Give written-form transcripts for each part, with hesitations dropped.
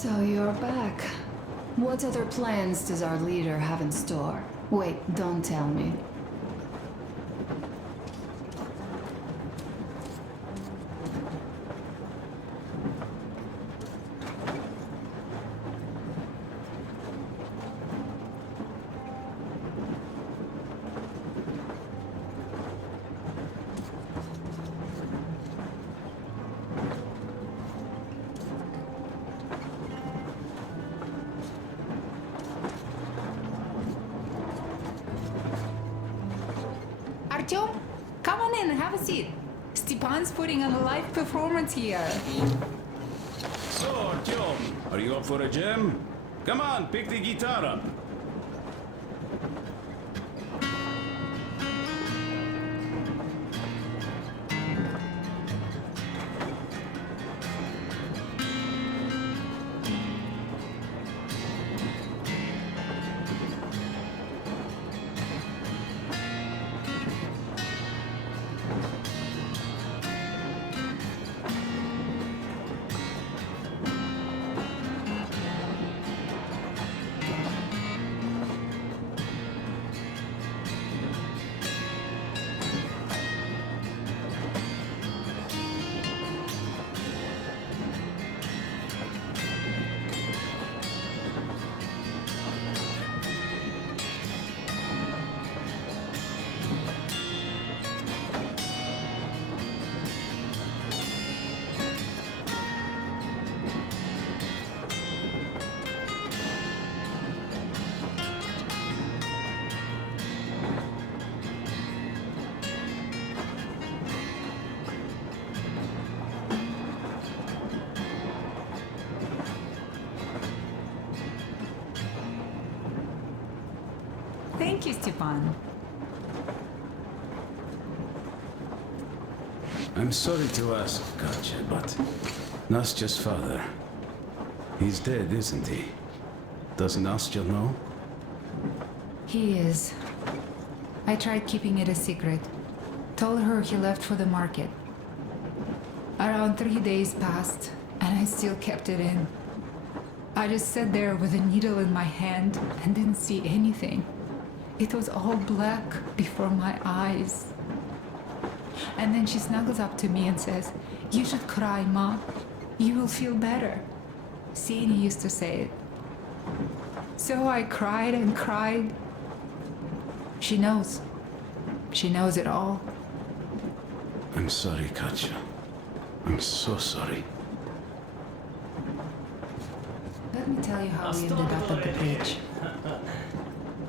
So you're back. What other plans does our leader have in store? Wait, don't tell me. Artyom, come on in and have a seat. Stepan's putting on a live performance here. So, Artyom, are you up for a jam? Come on, pick the guitar up. Thank you, Stepan. I'm sorry to ask, Katya, but Nastya's father, he's dead, isn't he? Does Nastya know? He is. I tried keeping it a secret. Told her he left for the market. Around 3 days passed, and I still kept it in. I just sat there with a needle in my hand and didn't see anything. It was all black before my eyes. And then she snuggles up to me and says, "You should cry, Ma. You will feel better." Sini used to say it. So I cried and cried. She knows. She knows it all. I'm sorry, Katya. I'm so sorry. Let me tell you how we ended up at the bridge.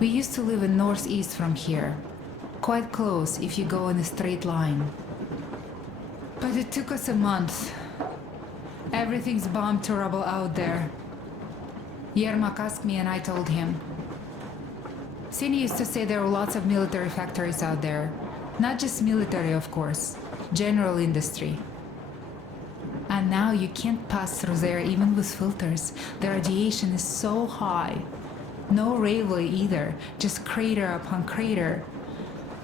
We used to live in northeast from here. Quite close if you go in a straight line. But it took us a month. Everything's bombed to rubble out there. Yermak asked me and I told him. Sini used to say there were lots of military factories out there. Not just military, of course. General industry. And now you can't pass through there even with filters. The radiation is so high. No railway either, just crater upon crater.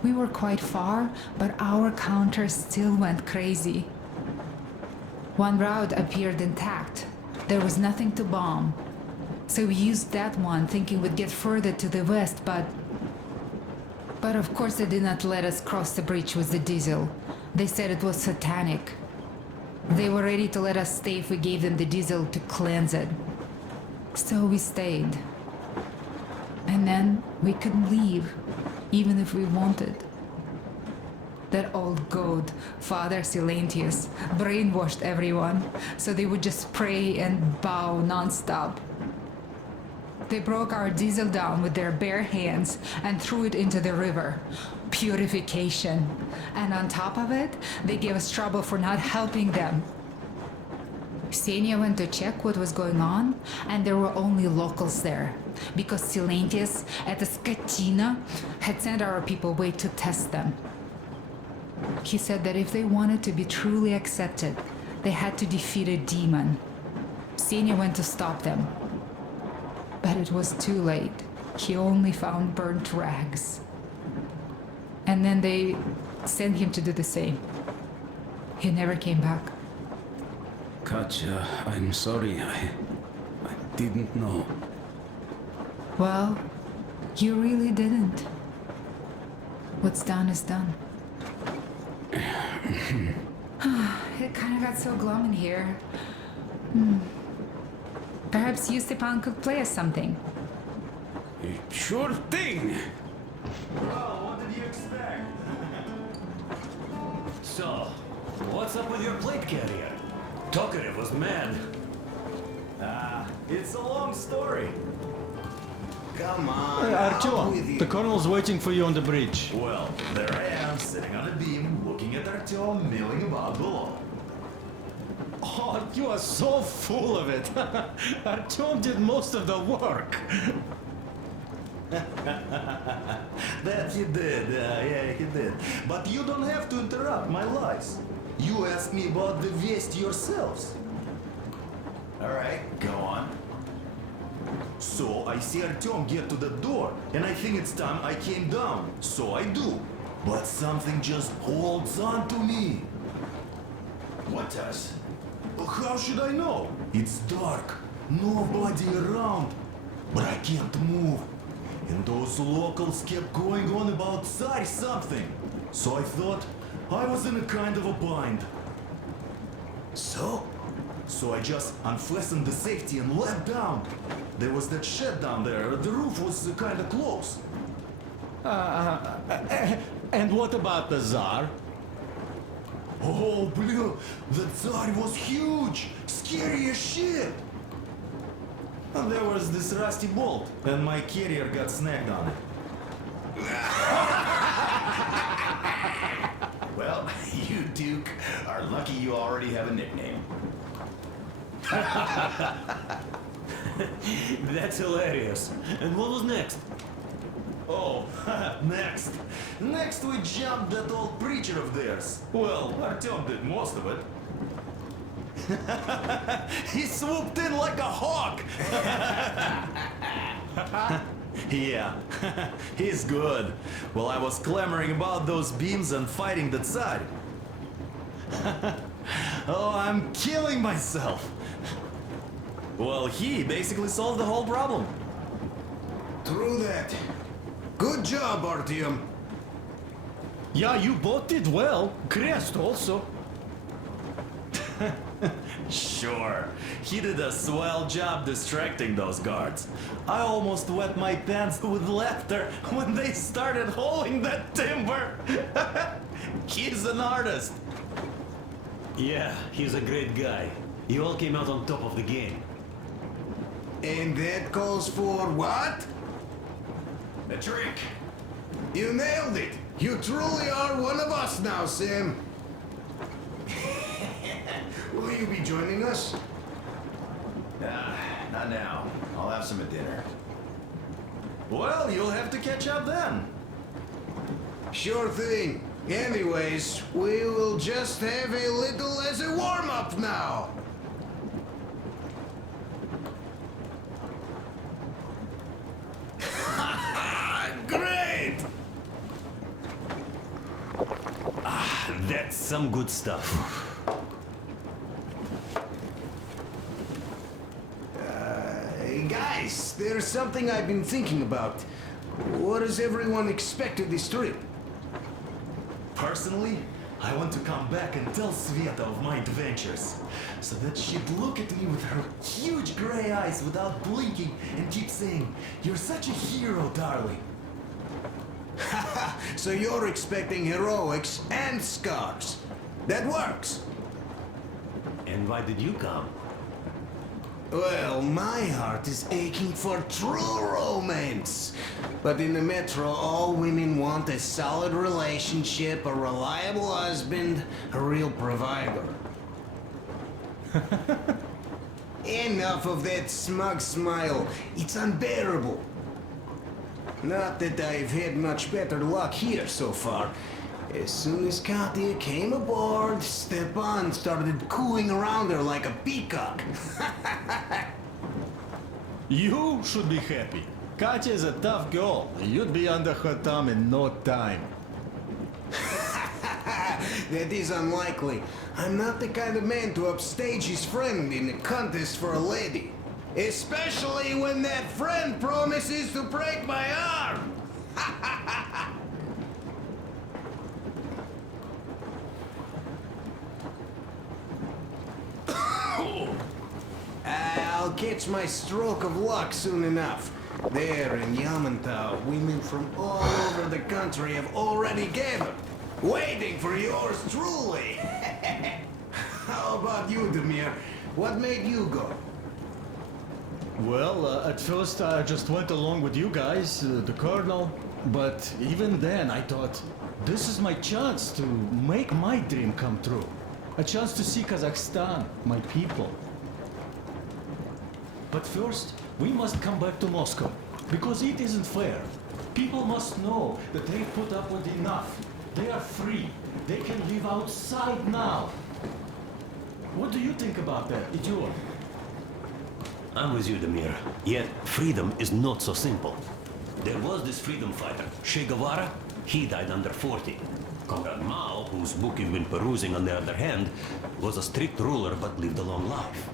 We were quite far, but our counter still went crazy. One route appeared intact. There was nothing to bomb. So we used that one, thinking we'd get further to the west, but of course they did not let us cross the bridge with the diesel. They said it was satanic. They were ready to let us stay if we gave them the diesel to cleanse it. So we stayed. And then we couldn't leave, even if we wanted. That old goat, Father Silentius, brainwashed everyone, so they would just pray and bow non-stop. They broke our diesel down with their bare hands and threw it into the river. Purification. And on top of it, they gave us trouble for not helping them. Ksenia went to check what was going on, and there were only locals there, because Silentius at the Skatina had sent our people away to test them. He said that if they wanted to be truly accepted, they had to defeat a demon. Ksenia went to stop them. But it was too late. He only found burnt rags. And then they sent him to do the same. He never came back. Katya, I'm sorry. didn't know. Well, you really didn't. What's done is done. It kind of got so glum in here. Perhaps you, Stepan, could play us something. Sure thing. Well, what did you expect? So, what's up with your plate carrier? Tokarev was mad. It's a long story. Come on. Hey, out with Artyom, you. the colonel's waiting for you on the bridge. Well, there I am, sitting on a beam, looking at Artyom milling about below. Oh, you are so full of it. Artyom did most of the work. That he did, yeah, he did. But you don't have to interrupt my lies. You asked me about the Vest yourselves. Alright, go on. So I see Artyom get to the door, and I think it's time I came down. So I do. But something just holds on to me. What does? How should I know? It's dark, nobody around. But I can't move. And those locals kept going on about Tsar something. So I thought I was in a kind of a bind. So I just unfastened the safety and let down. There was that shed down there. The roof was kind of close. And what about the Tsar? Oh, blue, the Tsar was huge, scary as shit. And there was this rusty bolt, and my carrier got snagged on it. Well, you, Duke, are lucky you already have a nickname. That's hilarious. And what was next? Oh, next. Next we jumped that old preacher of theirs. Well, Artyom did most of it. He swooped in like a hawk. Yeah, he's good. Well, I was clamoring about those beams and fighting the Tsar. Oh, I'm killing myself. Well, he basically solved the whole problem. True that. Good job, Artyom. Yeah, you both did well. Crest also. Sure, he did a swell job distracting those guards. I almost wet my pants with laughter when they started hauling that timber. He's an artist. Yeah, he's a great guy. You all came out on top of the game. And that calls for what? A drink. You nailed it. You truly are one of us now, Sam. Will you be joining us? Not now. I'll have some at dinner. Well, you'll have to catch up then. Sure thing. Anyways, we will just have a little as a warm-up now. Great! That's some good stuff. Hey guys, there's something I've been thinking about. What does everyone expect of this trip? Personally, I want to come back and tell Sveta of my adventures, so that she'd look at me with her huge gray eyes without blinking and keep saying, "You're such a hero, darling." So you're expecting heroics and scars. That works. And why did you come? Well, my heart is aching for true romance. But in the metro, all women want a solid relationship, a reliable husband, a real provider. Enough of that smug smile. It's unbearable. Not that I've had much better luck here so far. As soon as Katya came aboard, Stepan started cooing around her like a peacock. You should be happy. Katya is a tough girl. You'd be under her thumb in no time. That is unlikely. I'm not the kind of man to upstage his friend in a contest for a lady. Especially when that friend promises to break my arm! I'll catch my stroke of luck soon enough. There in Yamantau, women from all over the country have already gathered, waiting for yours truly. How about you, Demir? What made you go? Well, at first I just went along with you guys, the Colonel. But even then I thought, this is my chance to make my dream come true. A chance to see Kazakhstan, my people. But first, we must come back to Moscow, because it isn't fair. People must know that they put up with enough. They are free. They can live outside now. What do you think about that, Idiot? I'm with you, Demir. Yet, freedom is not so simple. There was this freedom fighter, Che Guevara. He died under 40. Comrade Mao, whose book you've been perusing on the other hand, was a strict ruler but lived a long life.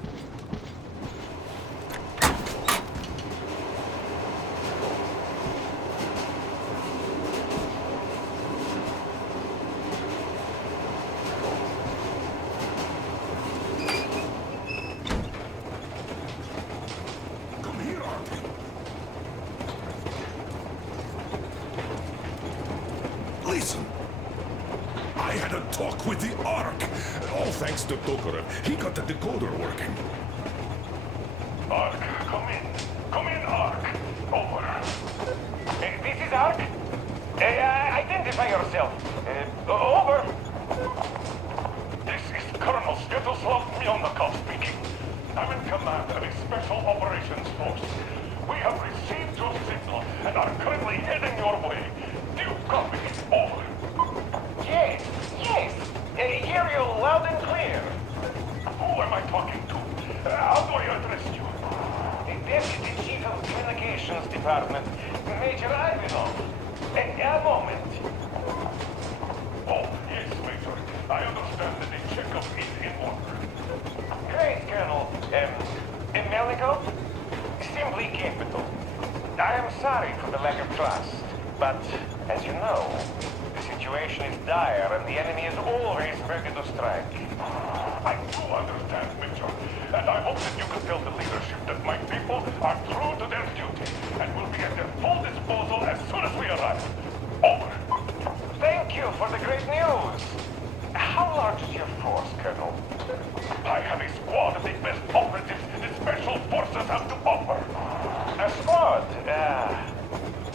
Listen, I had a talk with the Ark. All thanks to Tokarev. He got the decoder working. Ark, come in. Come in, Ark. Over. This is Ark? Identify yourself. Over. This is Colonel Svetoslav Mylnikov speaking. I'm in command of a special operations force. We have received your signal and are currently heading your way. Do you copy? Over. Yes. Hear you loud and clear. Who am I talking to? How do I address you? The Deputy Chief of Communications Department, Major Ivanov. A moment. Oh, yes, Major. I understand that the checkup is in order. Great, Colonel. Melnikov? Simply capital. I am sorry for the lack of trust, but as you know, the situation is dire and the enemy is always ready to strike. I do understand, Major, and I hope that you can tell the leadership that my people are true to their duty and will be at their full disposal as soon as we arrive. Over. Thank you for the great news. How large is your force, Colonel? I have a squad of the best operatives the Special Forces have to offer. A squad?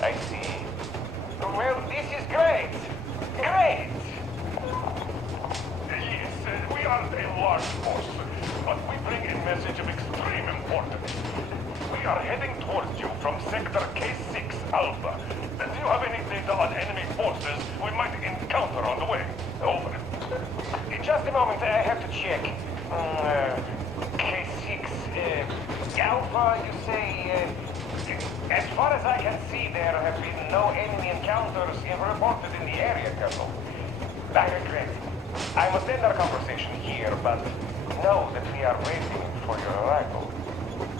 I see. Well, this is great. Great! Yes, we aren't a large force, but we bring a message of extreme importance. We are heading towards you from Sector K6 Alpha. Do you have any data on enemy forces we might encounter on the way? Over. In just a moment, I have to check. K6 Alpha, you say? As far as I can see, there have been no enemy encounters reported in the area, Colonel. I regret. I must end our conversation here, but know that we are waiting for your arrival.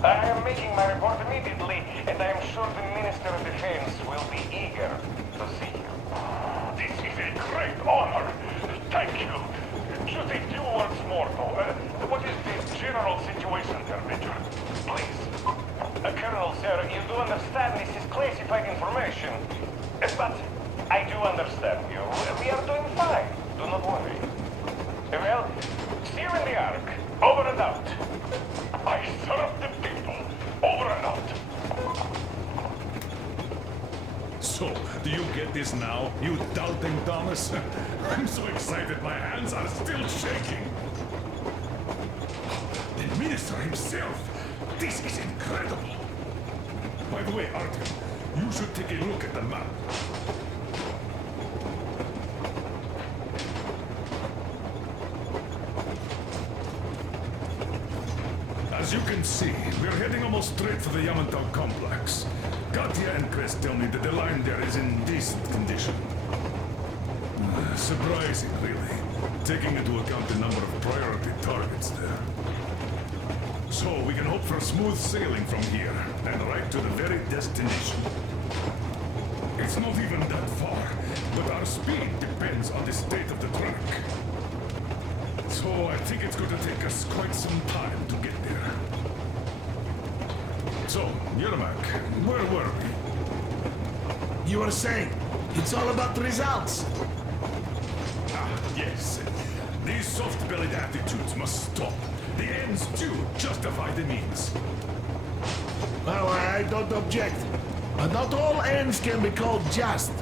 I am making my report immediately, and I am sure the Minister of Defense will be eager to see you. This is a great honor. Thank you. Just a few words more, though. What is the general situation there, Major? Please. Colonel, sir, you do understand this is classified information. But I do understand you. We are doing fine. Do not worry. Well, see you in the Ark. Over and out. I serve the people. Over and out. So, do you get this now, you doubting Thomas? I'm so excited my hands are still shaking. The minister himself! This is incredible! By the way, Artyom, you should take a look at the map. As you can see, we're heading almost straight for the Yamantau complex. Katya and Crest tell me that the line there is in decent condition. Surprising, really, taking into account the number of priority targets there. So we can hope for smooth sailing from here, and right to the very destination. It's not even that far, but our speed depends on the state of the track. So I think it's going to take us quite some time to get there. So, Yermak, where were we? You were saying, it's all about the results. Ah, yes. These soft-bellied attitudes must stop. The ends do justify the means. Well, I don't object. But not all ends can be called just.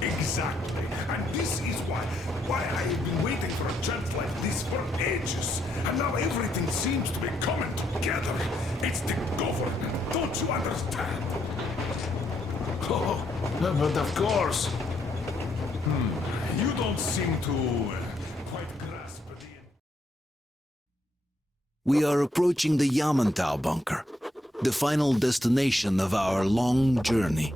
Exactly. And this is why I have been waiting for a chance like this for ages. And now everything seems to be coming together. It's the government. Don't you understand? Oh, but of course. You don't seem to quite grasp the... We are approaching the Yamantau bunker, the final destination of our long journey.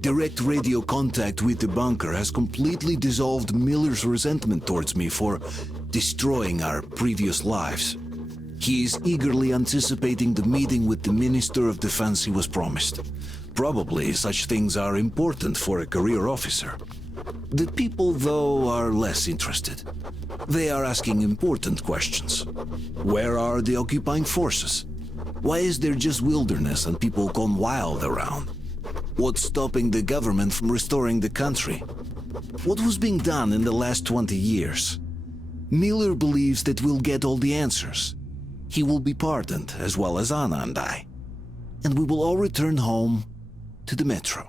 Direct radio contact with the bunker has completely dissolved Miller's resentment towards me for destroying our previous lives. He is eagerly anticipating the meeting with the Minister of Defense he was promised. Probably such things are important for a career officer. The people, though, are less interested. They are asking important questions. Where are the occupying forces? Why is there just wilderness and people gone wild around? What's stopping the government from restoring the country? What was being done in the last 20 years? Miller believes that we'll get all the answers. He will be pardoned, as well as Anna and I. And we will all return home to the metro.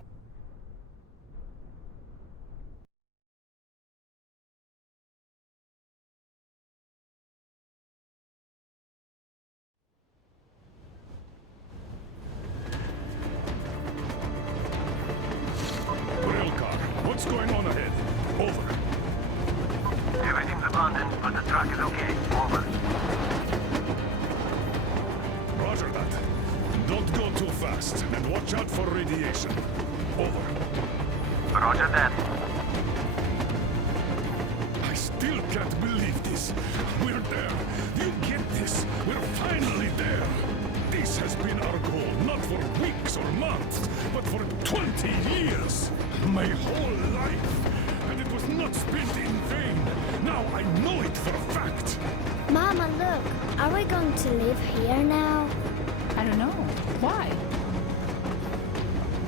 What's going on ahead? Over. Everything's abandoned, but the truck is okay. Over. Roger that. Don't go too fast, and watch out for radiation. Over. Roger that. I still can't believe this. We're there. Do you get this? We're finally there. This has been our goal, not for weeks or months, but for 20 years. My whole life. And it was not spent in vain. Now I know it for a fact. Mama, look. Are we going to live here now? I don't know. Why?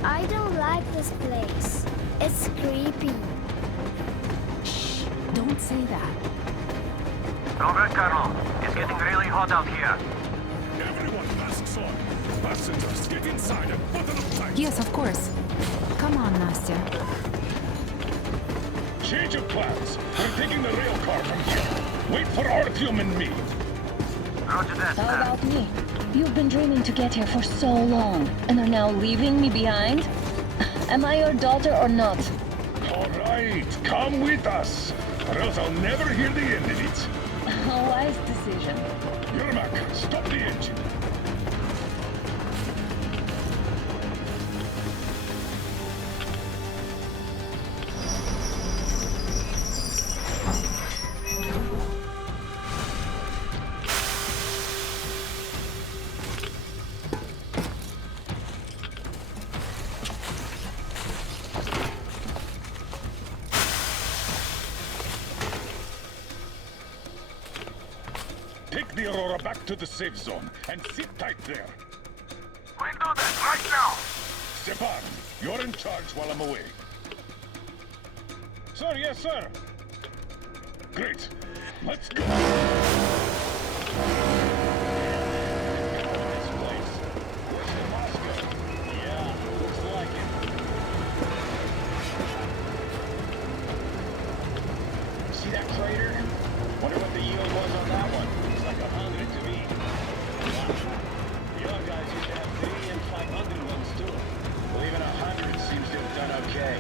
I don't like this place. It's creepy. Shh, don't say that. Over, Colonel. It's getting really hot out here. Everyone, masks on. Passengers, get inside and button up tight. Yes, of course. Come on, Nastya. Change of plans. We're taking the rail car from here. Wait for Artyom and me. Roger that, How sir. about me? You've been dreaming to get here for so long, and are now leaving me behind? Am I your daughter or not? All right, come with us, or else I'll never hear the end of it. A wise decision. Yermak, stop the engine. Take the Aurora back to the safe zone and sit tight there. We'll do this right now. Stepan, you're in charge while I'm away. Sir, yes, sir. Great. Let's go. This place. Where's the Moscow? Yeah, looks like it. See that crater? Wonder what the yield was on that one. It's like 100 to me. Wow. Your guys used to have 3 and 500 ones too. Well, even 100 seems to have done okay.